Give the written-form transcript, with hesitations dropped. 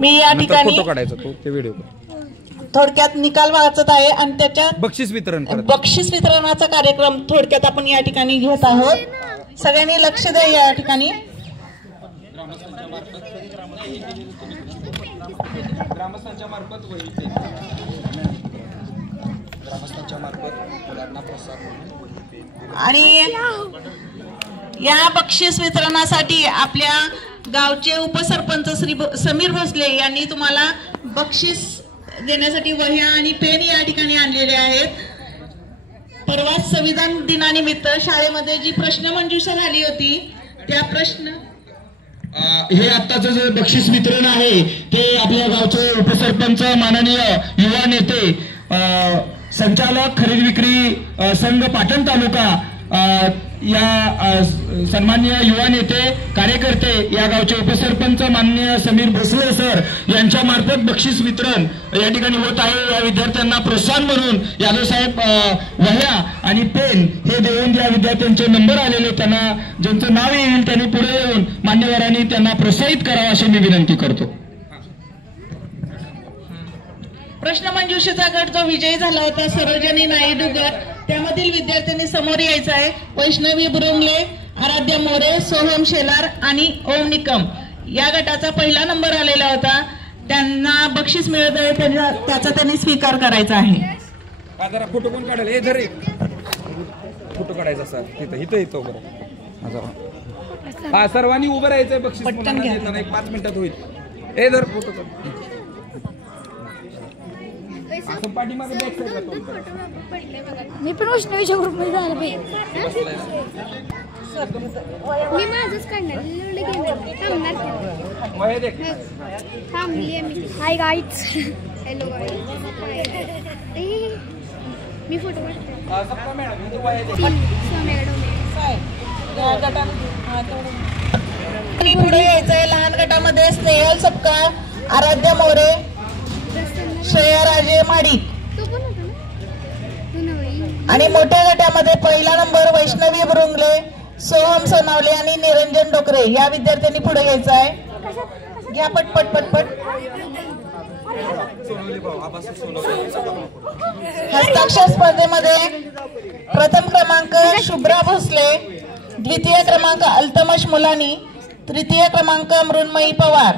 मी या ठिकाणी फोटो काढायचा तो ते व्हिडिओ थोडक्यात निकाल वाचत आहे आणि त्याच्यात बक्षीस वितरणाचा कार्यक्रम थोडक्यात आपण या ठिकाणी घेत आहोत। सगळ्यांनी लक्ष द्या या ठिकाणी। आणि या बक्षीस वितरणासाठी आपल्या गावचे उपसरपंच श्री समीर भोसले यांनी तुम्हाला बक्षीस देण्यासाठी वह्या आणि पेन या ठिकाणी आणलेले आहेत। परवा संविधान दिनानिमित्त शाळेमध्ये जी प्रश्नमंजुषा झाली होती त्या प्रश्न हे आत्ताचं जे बक्षीस वितरण आहे ते आपल्या गावचे उपसरपंच माननीय युवा नेते संचालक खरेदी विक्री संघ पाटण तालुका या सन्माननीय युवा नेते कार्यकर्ते या गावचे उपसरपंच माननीय समीर भोसले सर यांच्या मार्फत बक्षीस वितरण या ठिकाणी होत आहे। या विद्यार्थ्यांना प्रोत्साहन म्हणून यादव साहेब वह्या आणि पेन हे देऊन ज्या विद्यार्थ्यांचे नंबर आलेले त्यांना ज्यांचं नाव येईल त्यांनी पुढे येऊन मान्यवरांनी त्यांना प्रोत्साहित करावं अशी मी विनंती करतो। प्रश्नमंजुषेचा गट जो विजयी झाला होता सरोजनी नायडू गट त्यामधील विद्यार्थ्यांनी समोर यायचं आहे। वैष्णवी बुरुंगले, आराध्या मोरे, सोहम शेलार आणि ओम निकम या गटाचा पहिला नंबर आलेला होता। त्यांना बक्षीस मिळत आहे त्याचा त्यांनी स्वीकार करायचा आहे। जरा फोटो कोण काढेल हे धर फोटो काढायचा सर तिथं इथं येतो बरं। हा सर्वांनी उभं राहायचंय बक्षीस पटकन घ्या 5 मिनिटात होईल। हे धर फोटो काढ पाठीमागे बॅक साईडला मी पण वैष्णवीच्या ग्रुपमध्ये जायला पाहिजे। मी माझंच काढणार हाय गाईज हॅलो मी फोटो पुढे यायचंय। लहान गटामध्ये स्नेहल सपकाळ, आराध्या मोरे, श्रेया राजे माडिक आणि मोठ्या गटामध्ये पहिला नंबर वैष्णवी बुरुंगले, सोहम सोनावले आणि निरंजन डोकरे या विद्यार्थ्यांनी पुढे यायचं आहे। घ्या पटपट पटपट। हस्ताक्षर स्पर्धेमध्ये प्रथम क्रमांक शुभ्रा भोसले, द्वितीय क्रमांक अल्तमश मुलानी, तृतीय क्रमांक मृण्मयी पवार।